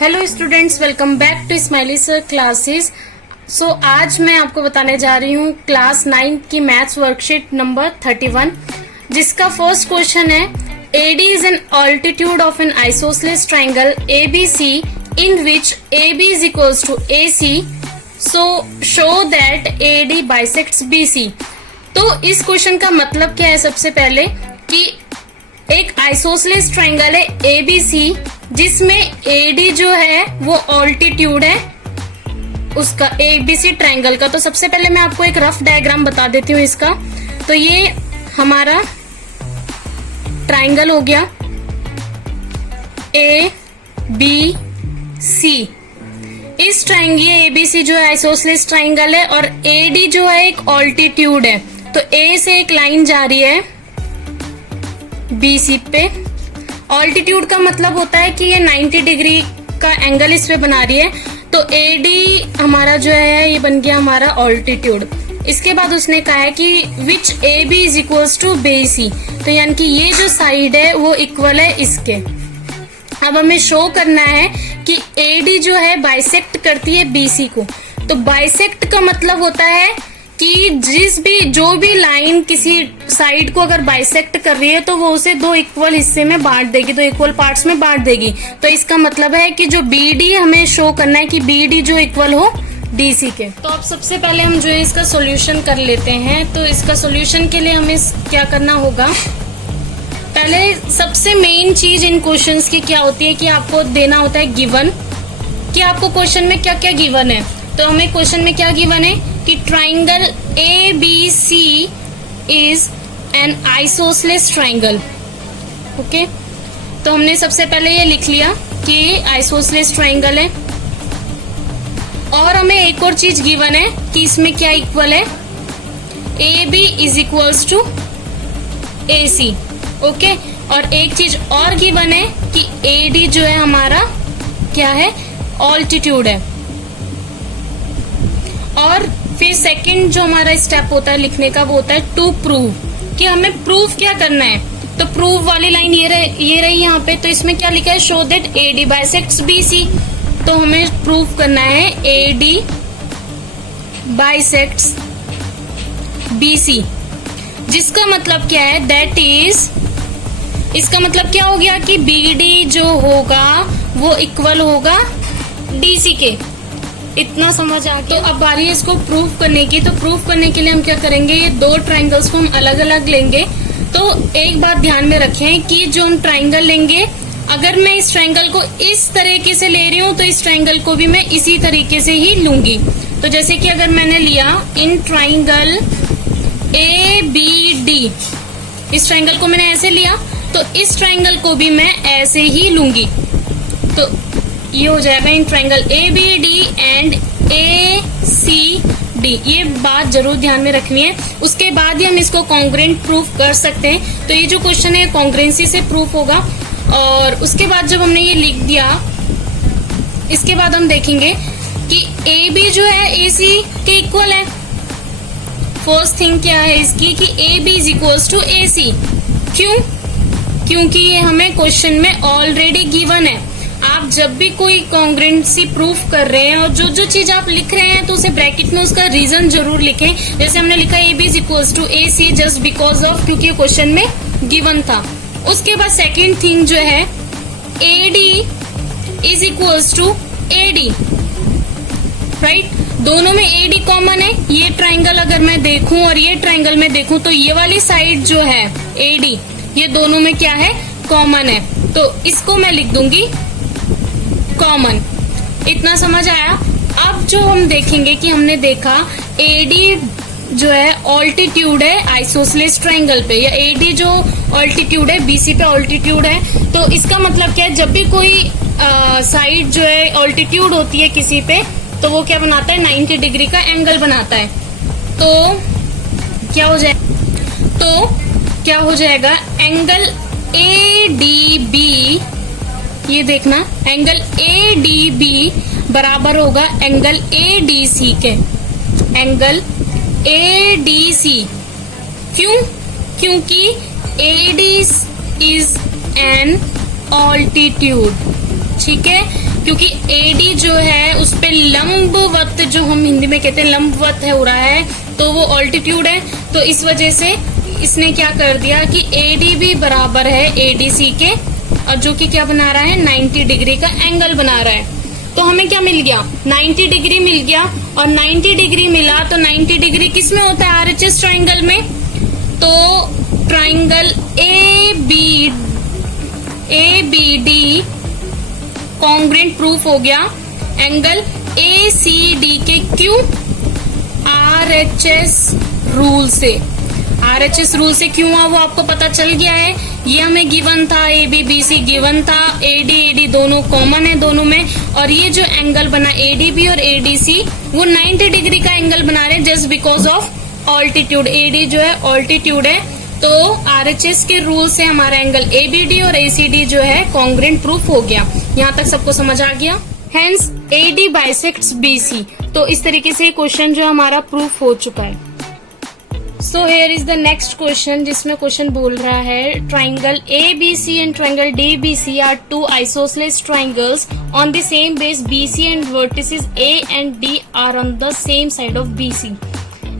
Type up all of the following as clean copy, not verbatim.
Hello students, welcome back to Smiley sir classes. सो आज मैं आपको बताने जा रही हूँ क्लास 9 की मैथ्स वर्कशीट नंबर 31, जिसका फर्स्ट क्वेश्चन है AD is an altitude of an isosceles triangle ABC in which AB is equals to AC. So show that AD bisects BC. तो इस क्वेश्चन का मतलब क्या है? सबसे पहले कि एक आइसोसेलेस ट्रायंगल है ABC जिसमें AD जो है वो ऑल्टीट्यूड है उसका ABC ट्रायंगल का। तो सबसे पहले मैं आपको एक रफ डायग्राम बता देती हूँ इसका। तो ये हमारा ट्रायंगल हो गया ABC। इस ट्रायंगल ABC जो है आइसोसेलेस ट्रायंगल है और AD जो है एक ऑल्टीट्यूड है। तो A से एक लाइन जा रही है BC पे। ऑल्टीट्यूड का मतलब होता है कि ये 90 डिग्री का एंगल इस पे बना रही है। तो AD हमारा जो है ये बन गया हमारा ऑल्टीट्यूड। इसके बाद उसने कहा है कि which AB is equals to BC, तो यानी कि ये जो साइड है वो इक्वल है इसके। अब हमें शो करना है कि AD जो है बाइसेक्ट करती है BC को। तो बाइसेक्ट का मतलब होता है कि जो भी लाइन किसी साइड को अगर बाइसेक्ट कर रही है तो वो उसे दो इक्वल हिस्से में बांट देगी, दो इक्वल पार्ट्स में बांट देगी। तो इसका मतलब है कि जो BD हमें शो करना है कि BD जो इक्वल हो DC के। तो अब सबसे पहले हम जो है इसका सॉल्यूशन कर लेते हैं। तो इसका सॉल्यूशन के लिए हमें क्या करना होगा? पहले सबसे मेन चीज इन क्वेश्चंस की क्या होती है कि आपको देना होता है गिवन, कि आपको क्वेश्चन में क्या क्या गिवन है। तो हमें क्वेश्चन में क्या गिवन है कि triangle ABC is an isosceles triangle. Okay, तो हमने सबसे पहले ये लिख लिया कि आइसोसेलेस ट्राइंगल है। और हमें एक और चीज गिवन है कि इसमें क्या इक्वल है, AB is equals to AC। Okay, और एक चीज और गिवन है कि AD जो है हमारा क्या है, ऑल्टीट्यूड है। और फिर सेकंड जो हमारा स्टेप होता है लिखने का वो होता है टू प्रूव, कि हमें प्रूव क्या करना है। तो प्रूव वाली लाइन ये रही यहाँ पे। तो इसमें क्या लिखा है, show that AD bisects BC। तो हमें प्रूव करना है AD बाइसेक्ट्स BC, जिसका मतलब क्या है, दैट इज, इसका मतलब क्या हो गया कि BD जो होगा वो इक्वल होगा DC के। इतना समझ आ गया। तो अब बारी है इसको प्रूव करने की। तो प्रूव करने के लिए हम क्या करेंगे, ये दो ट्रायंगल्स को हम अलग अलग लेंगे। तो एक बात ध्यान में रखें कि जो हम ट्रायंगल लेंगे, अगर मैं इस ट्रायंगल को इस तरीके से ले रही हूँ तो इस ट्रायंगल को भी मैं इसी तरीके से ही लूंगी। तो जैसे कि अगर मैंने लिया इन ट्रायंगल ABD, इस ट्रायंगल को मैंने ऐसे लिया, तो इस ट्रायंगल को भी मैं ऐसे ही लूंगी। तो ये हो जाएगा in triangle ABD and ACD। ये बात जरूर ध्यान में रखनी है। उसके बाद ही हम इसको कॉन्ग्रुएंट प्रूफ कर सकते हैं। तो ये जो क्वेश्चन है कॉन्ग्रुएंसी से प्रूफ होगा। और उसके बाद जब हमने ये लिख दिया, इसके बाद हम देखेंगे कि AB जो है AC के इक्वल है। फर्स्ट थिंग क्या है इसकी कि AB is equals to AC। क्यों? क्योंकि ये हमें क्वेश्चन में ऑलरेडी गिवन है। आप जब भी कोई कॉन्ग्रुएंसी प्रूफ कर रहे हैं और जो चीज आप लिख रहे हैं तो उसे ब्रैकेट में उसका रीजन जरूर लिखें। जैसे हमने लिखा AB is equals to AC just because of, क्योंकि क्वेश्चन में गिवन था। उसके बाद सेकंड थिंग जो है AD is equals to AD, right. दोनों में AD कॉमन है। ये ट्राइंगल अगर मैं देखूं और ये ट्राइंगल में देखूं तो ये वाली साइड जो है AD, ये दोनों में क्या है, कॉमन है। तो इसको मैं लिख दूंगी कॉमन। इतना समझ आया। अब जो हम देखेंगे कि हमने देखा AD जो है ऑल्टीट्यूड है आइसोसेलेस ट्रायंगल पे, या AD जो ऑल्टीट्यूड है BC पे ऑल्टीट्यूड है। तो इसका मतलब क्या है, जब भी कोई साइड जो है ऑल्टीट्यूड होती है किसी पे तो वो क्या बनाता है, 90 डिग्री का एंगल बनाता है। तो क्या हो जाएगा एंगल ADB, ये देखना एंगल ADB बराबर होगा एंगल ADC के, एंगल ADC। क्यों? क्योंकि AD इज एन ऑल्टीट्यूड। ठीक है, क्योंकि एडी जो है उस पे लंबवत, जो हम हिंदी में कहते हैं लंबवत है हो रहा है, तो वो ऑल्टीट्यूड है। तो इस वजह से इसने क्या कर दिया कि एडी भी बराबर है एडीसी के, और जो कि क्या बना रहा है 90 डिग्री का एंगल बना रहा है। तो हमें क्या मिल गया 90 डिग्री मिल गया, और 90 डिग्री मिला तो 90 डिग्री किस में होता है आरएचएस ट्राइंगल में, तो triangle A B D congruent proof हो गया एंगल ए सी डी के, क्यों आरएचएस रूल से। आरएचएस रूल से क्यों हुआ वो आपको पता चल गया है। ये हमें गिवन था, A B B C given था, एडी दोनों कॉमन है दोनों में, और ये जो एंगल बना एडीबी और एडीसी वो 90 डिग्री का एंगल बना रहे हैं just because of altitude. AD जो है ऑल्टीट्यूड है, तो आरएचएस के रूल से हमारा एंगल एबीडी और एसीडी जो है कॉन्ग्रेंट प्रूफ हो गया। यहाँ तक सबको समझ आ गया। Hence AD bisects BC. तो इस तरीके से क्वेश्चन जो हमारा प्रूफ हो चुका है। So here is the next question, जिसमें क्वेश्चन बोल रहा है triangle ABC and triangle DBC are two isosceles triangles on the same base BC and vertices A and D are on the same side of BC।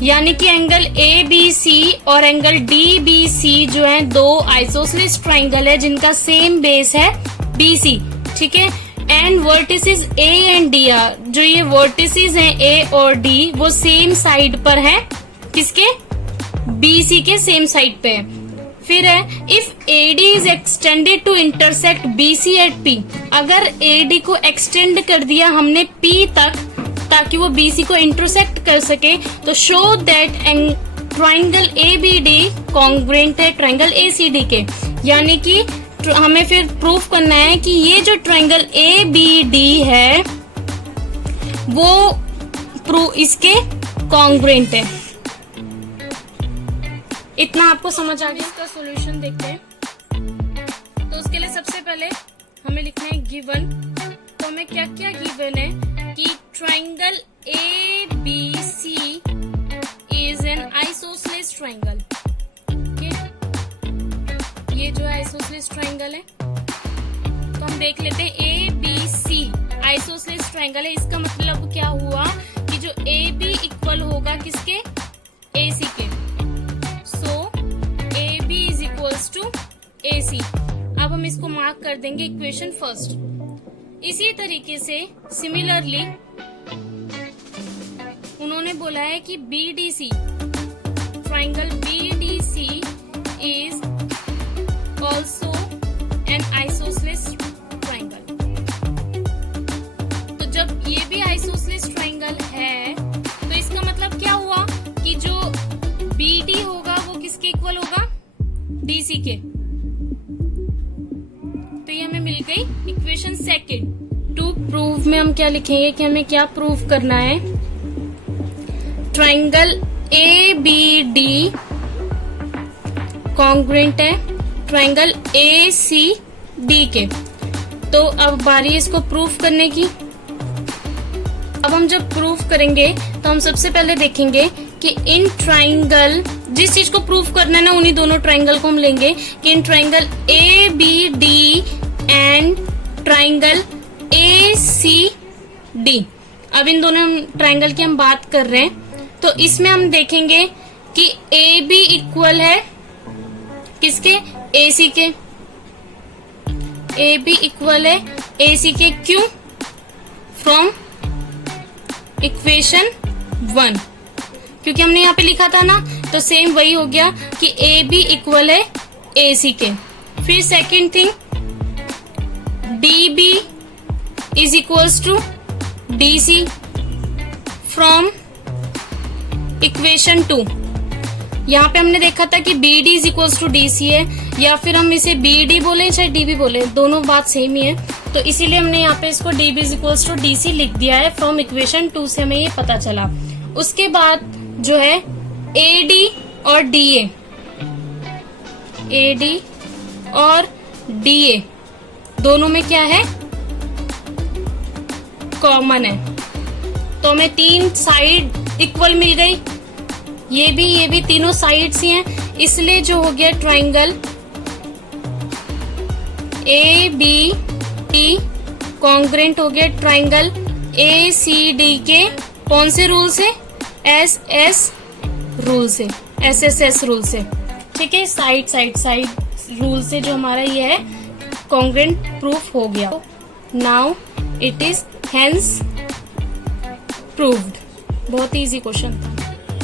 यानी कि angle ABC और angle DBC जो है दो isosceles triangle है जिनका same base है BC, ठीक है, and vertices A and D are, जो ये वर्टिसेस हैं A और D वो सेम साइड पर है, किसके BC के सेम साइड पे है। फिर है if AD is extended to intersect BC at P, अगर AD को एक्सटेंड कर दिया हमने P तक ताकि वो BC को इंटरसेक्ट कर सके, तो show that triangle ABD congruent है ट्राइंगल ACD के। यानी कि हमें फिर प्रूफ करना है कि ये जो ट्राइंगल ABD है वो इसके कॉन्ग्रेंट है। इतना आपको समझ आ गया। इसका सॉल्यूशन देखते हैं। तो उसके लिए सबसे पहले हमें लिखना है गिवन। तो हमें क्या क्या गिवन है कि triangle ABC is an isosceles triangle. ये जो आइसोसेलेस ट्राइंगल है, तो हम देख लेते हैं ABC आइसोसेलेस ट्राइंगल है। इसका मतलब क्या हुआ कि जो AB इक्वल होगा किसके AC के, AB is equals to AC। अब हम इसको मार्क कर देंगे इक्वेशन फर्स्ट। इसी तरीके से सिमिलरली उन्होंने बोला है कि BDC triangle BDC is also an isosceles triangle. तो जब ये भी आइसोसेलेस ट्राइंगल है तो इसका मतलब क्या हुआ कि जो BD होगा वो किसके इक्वल होगा DC के। तो ये हमें मिल गई इक्वेशन सेकंड। टू प्रूफ में हम क्या लिखेंगे कि हमें क्या प्रूफ करना है, ट्राइंगल ABD कॉन्ग्रेंट है ट्राइंगल ACD के। तो अब बारी इसको प्रूफ करने की। अब हम जब प्रूफ करेंगे तो हम सबसे पहले देखेंगे कि इन ट्राइंगल, जिस चीज को प्रूफ करना है ना उन्हीं दोनों ट्राइंगल को हम लेंगे कि in triangle ABD and triangle ACD। अब इन दोनों ट्राइंगल की हम बात कर रहे हैं, तो इसमें हम देखेंगे कि AB इक्वल है किसके AC के। AB इक्वल है AC के, क्यों, फ्रॉम इक्वेशन 1, क्योंकि हमने यहाँ पे लिखा था ना, तो सेम वही हो गया कि AB इक्वल है AC के। फिर second thing DB is equals to DC from equation 2। यहाँ पे हमने देखा था कि BD is equals to DC है, या फिर हम इसे BD बोले चाहे DB बोले, दोनों बात सेम ही है। तो इसीलिए हमने यहाँ पे इसको DB is equals to DC लिख दिया है। फ्रॉम इक्वेशन 2 से हमें ये पता चला। उसके बाद जो है AD और DA, AD और DA दोनों में क्या है, कॉमन है। तो हमें तीन साइड इक्वल मिल गई, ये भी तीनों साइड्स ही हैं, इसलिए जो हो गया ट्राइंगल ABD कॉन्ग्रेंट हो गया ट्राइंगल ACD के कौन से रूल से? SS रूल से, SSS रूल से, ठीक है, साइड रूल से जो हमारा ये है कॉन्ग्रेंट प्रूफ हो गया। Now it is hence proved. बहुत इजी क्वेश्चन था।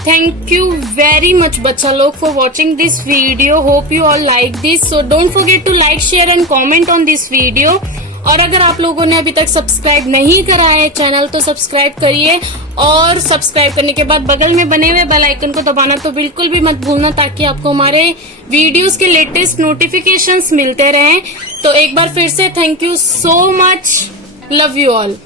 Thank you very much बच्चा लोग for watching this video. Hope you all like this. So don't forget to like, share and comment on this video. और अगर आप लोगों ने अभी तक सब्सक्राइब नहीं करा है चैनल तो सब्सक्राइब करिए, और सब्सक्राइब करने के बाद बगल में बने हुए बेल आइकन को दबाना तो बिल्कुल भी मत भूलना, ताकि आपको हमारे वीडियोस के लेटेस्ट नोटिफिकेशंस मिलते रहें। तो एक बार फिर से thank you so much, love you all.